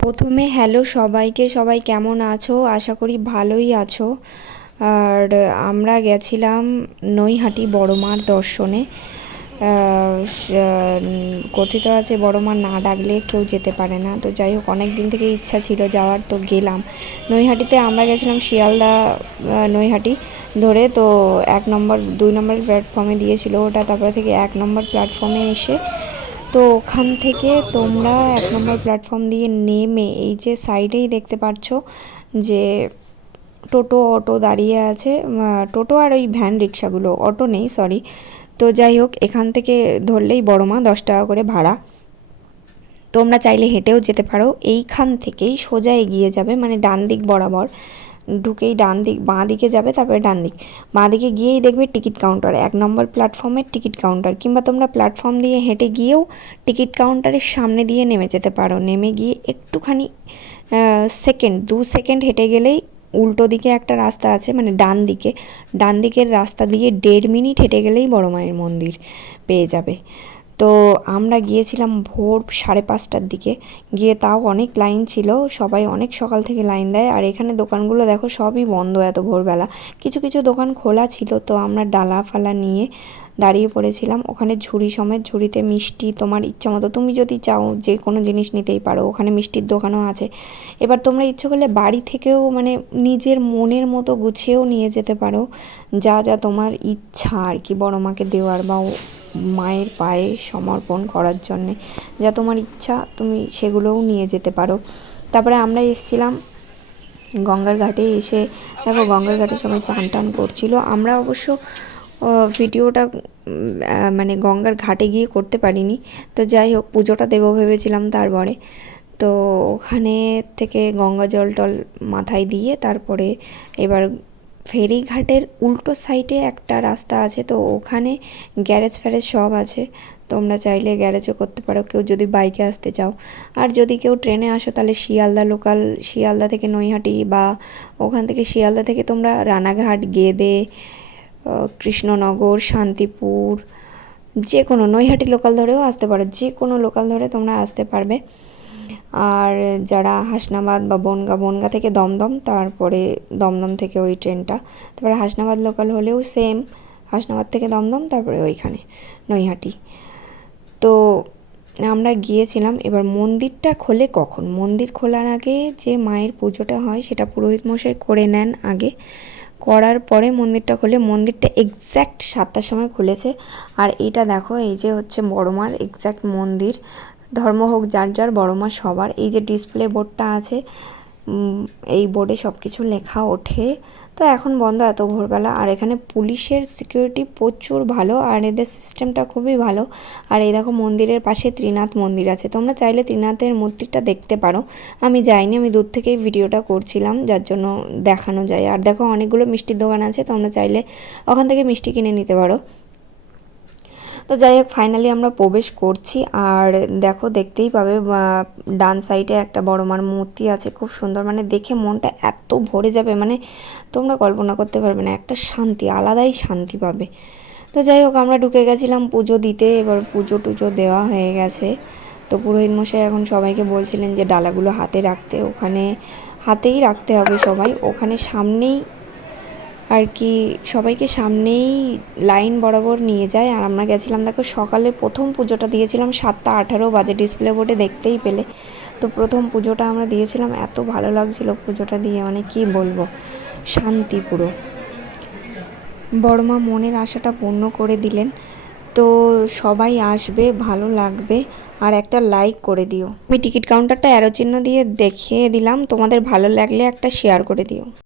প্রথমে হ্যালো সবাইকে, সবাই কেমন আছো? আশা করি ভালোই আছো। আর আমরা গেছিলাম নৈহাটি বড় মার দর্শনে। কথিত আছে বড় মা না ডাকলে কেউ যেতে পারে না। তো যাই হোক, অনেক দিন থেকে ইচ্ছা ছিল যাওয়ার, তো গেলাম নৈহাটিতে। আমরা গেছিলাম শিয়ালদা নৈহাটি ধরে। তো 1 নম্বর 2 নম্বর প্ল্যাটফর্মে দিয়েছিল ওটা, তারপরে থেকে 1 নম্বর প্ল্যাটফর্মে এসে, তো ওখান থেকে তোমরা 1 নম্বর প্ল্যাটফর্ম দিয়ে নেমে এই যে সাইডেই দেখতে পাচ্ছ যে টোটো অটো দাঁড়িয়ে আছে। টোটো আর ওই ভ্যান রিক্সাগুলো, অটো নেই, সরি। তো যাই হোক, এখান থেকে ধরলেই বড় মা 10 টাকা করে ভাড়া। তোমরা চাইলে হেঁটেও যেতে পারো। এইখান থেকেই সোজা এগিয়ে যাবে, মানে ডান দিক বরাবর ঢুকেই ডান দিক, বাঁ দিকে যাবে, তারপরে ডান দিক, বাঁ দিকে গিয়েই দেখবে টিকিট কাউন্টার, 1 নম্বর প্ল্যাটফর্মের টিকিট কাউন্টার। কিংবা তোমরা প্ল্যাটফর্ম দিয়ে হেঁটে গিয়েও টিকিট কাউন্টারের সামনে দিয়ে নেমে যেতে পারো। নেমে গিয়ে একটুখানি 2 সেকেন্ড হেঁটে গেলেই উল্টো দিকে একটা রাস্তা আছে, মানে ডান দিকের রাস্তা দিয়ে 1.5 মিনিট হেঁটে গেলেই বড় মায়ের মন্দির পেয়ে যাবে। তো আমরা গিয়েছিলাম ভোর 5:30টার দিকে গিয়ে, তাও অনেক লাইন ছিল, সবাই অনেক সকাল থেকে লাইন দেয়। আর এখানে দোকানগুলো দেখো সবই বন্ধ এত ভোরবেলা। কিছু কিছু দোকান খোলা ছিল। তো আমরা ডালা ফালা নিয়ে দাঁড়িয়ে পড়েছিলাম ওখানে, ঝুড়ি সমেত। ঝুড়িতে মিষ্টি তোমার ইচ্ছা মতো, তুমি যদি চাও যে কোনো জিনিস নিতেই পারো। ওখানে মিষ্টির দোকানও আছে। এবার তোমরা ইচ্ছে করলে বাড়ি থেকেও, মানে নিজের মনের মতো গুছিয়েও নিয়ে যেতে পারো, যা যা তোমার ইচ্ছা আর কি, বড় মাকে দেওয়ার বা মায়ের পায়ে সমর্পণ করার জন্যে যা তোমার ইচ্ছা তুমি সেগুলোও নিয়ে যেতে পারো। তারপরে আমরা এসেছিলাম গঙ্গার ঘাটে। এসে দেখো গঙ্গার ঘাটে সবাই চান টান করছিল। আমরা অবশ্য ভিডিওটা মানে গঙ্গার ঘাটে গিয়ে করতে পারিনি। তো যাই হোক, পুজোটা দেবো ভেবেছিলাম তারপরে। তো ওখানে থেকে গঙ্গা জল টল মাথায় দিয়ে তারপরে এবার ফেরিঘাটের উল্টো সাইডে একটা রাস্তা আছে। তো ওখানে গ্যারেজ ফ্যারেজ সব আছে, তোমরা চাইলে গ্যারেজও করতে পারো কেউ যদি বাইকে আসতে চাও। আর যদি কেউ ট্রেনে আসো তাহলে শিয়ালদা লোকাল, শিয়ালদা থেকে নৈহাটি, বা ওখান থেকে শিয়ালদা থেকে তোমরা রানাঘাট, গেদে, কৃষ্ণনগর, শান্তিপুর, যে কোনো নৈহাটি লোকাল ধরেও আসতে পারো। যে কোনো লোকাল ধরে তোমরা আসতে পারবে। আর যারা হাসনাবাদ বা বনগা থেকে দমদম, তারপরে দমদম থেকে ওই ট্রেনটা, তারপরে হাসনাবাদ লোকাল হলেও সেম, হাসনাবাদ থেকে দমদম, তারপরে ওইখানে নৈহাটি। তো আমরা গিয়েছিলাম। এবার মন্দিরটা খোলে কখন? মন্দির খোলার আগে যে মায়ের পুজোটা হয় সেটা পুরোহিত মশাই করে নেন আগে। করার পরে মন্দিরটা খোলে। মন্দিরটা এক্স্যাক্ট 7টার সময় খুলেছে। আর এইটা দেখো, এই যে হচ্ছে বড় মার এক্স্যাক্ট মন্দির। ধর্ম হোক যার যার, বড় মা সবার। এই যে ডিসপ্লে বোর্ডটা আছে, এই বোর্ডে সব কিছু লেখা ওঠে। তো এখন বন্ধ এত ভোরবেলা। আর এখানে পুলিশের সিকিউরিটি প্রচুর ভালো, আর এদের সিস্টেমটা খুবই ভালো। আর এই দেখো মন্দিরের পাশে ত্রিনাথ মন্দির আছে, তোমরা চাইলে ত্রিনাথের মূর্তিটা দেখতে পারো। আমি যাইনি, আমি দূর থেকেই ভিডিওটা করছিলাম, যার জন্য দেখানো যায়। আর দেখো অনেকগুলো মিষ্টির দোকান আছে, তোমরা চাইলে ওখান থেকে মিষ্টি কিনে নিতে পারো। তো যাই হোক, ফাইনালি আমরা প্রবেশ করছি। আর দেখো দেখতেই পাবে ডান সাইডে একটা বড় মার মূর্তি আছে, খুব সুন্দর, মানে দেখে মনটা এত ভরে যাবে, মানে তোমরা কল্পনা করতে পারবে না। একটা শান্তি, আলাদাই শান্তি পাবে। তো যাই হোক, আমরা ঢুকে গেছিলাম পুজো দিতে। এবার পুজো টুজো দেওয়া হয়ে গেছে। তো পুরোহিত মশাই এখন সবাইকে বলছিলেন যে ডালাগুলো হাতে রাখতে। ওখানে হাতেই রাখতে হবে সবাই, ওখানে সামনেই আর কি, সবাইকে সামনেই লাইন বরাবর নিয়ে যায়। আর আমরা গেছিলাম, দেখো সকালে প্রথম পুজোটা দিয়েছিলাম 7:18 বাজে, ডিসপ্লে বোর্ডে দেখতেই পেলে। তো প্রথম পুজোটা আমরা দিয়েছিলাম, এত ভালো লাগছিল পুজোটা দিয়ে, মানে কি বলবো, শান্তি পুরো। বড়মা মনের আশাটা পূর্ণ করে দিলেন। তো সবাই আসবে, ভালো লাগবে। আর একটা লাইক করে দিও। আমি টিকিট কাউন্টারটা অ্যারো চিহ্ন দিয়ে দেখিয়ে দিলাম, তোমাদের ভালো লাগলে একটা শেয়ার করে দিও।